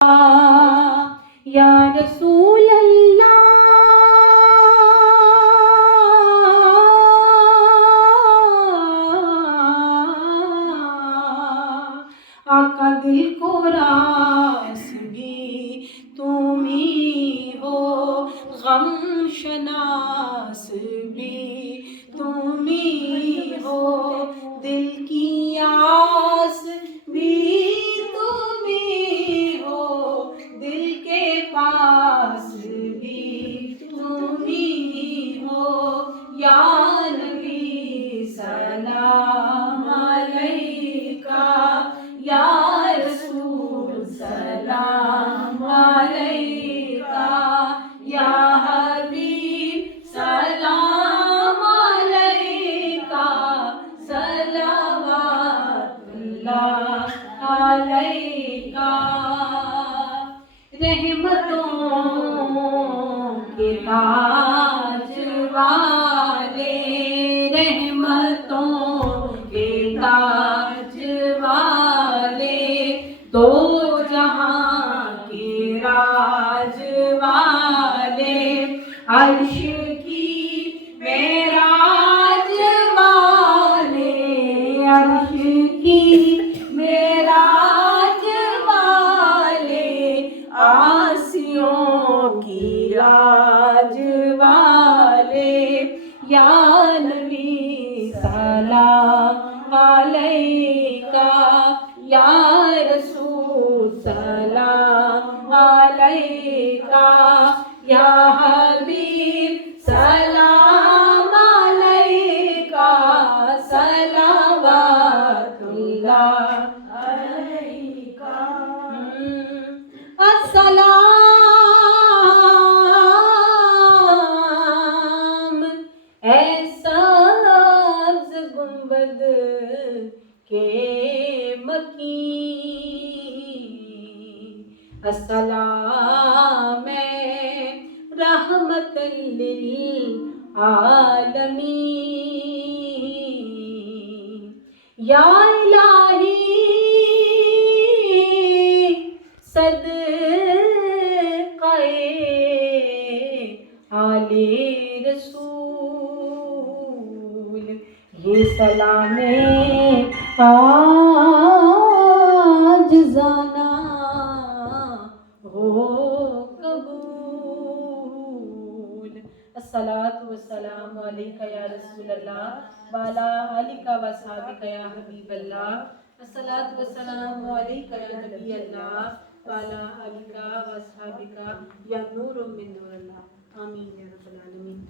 یا رسول اللہ آقا دل کو راس بھی تم ہی ہو، غم شناس بھی تم ہی ہو، دل کی آس بھی تم ہی ہو، دل کے پاس بھی تم ہی ہو، یا نبی سلام علیکہ، یا رسول سلام علیکہ، یا حبیب سلام علیکہ، صلوات اللہ علیکہ۔ رحمتوں کے تاج والے، رحمتوں کے تاج والے، دو جہاں کے راج والے، عرش کی معراج والے، عرش کی معراج والے، آسیوں کی لاج والے، یا نبی سلام علیکہ، یا رسول سلام علیکہ، یا حبیب سلام علیکہ، صلوات اللہ علیکہ۔ السلام اے سبز گنبد کے مکی، السلام اے رحمت للعالمین، یا الہی صدقہ آل رسول، یہ سلام عاجزانہ ہو قبول۔ الصلاۃ والسلام علیکہ یا رسول اللہ، وعلی آلکہ واصحابکہ یا حبیب اللہ۔ الصلاۃ والسلام علیکہ یا نبی اللہ، وعلی آلکہ واصحابکہ یا نور من نور اللہ۔ آمین یا رب العالمین۔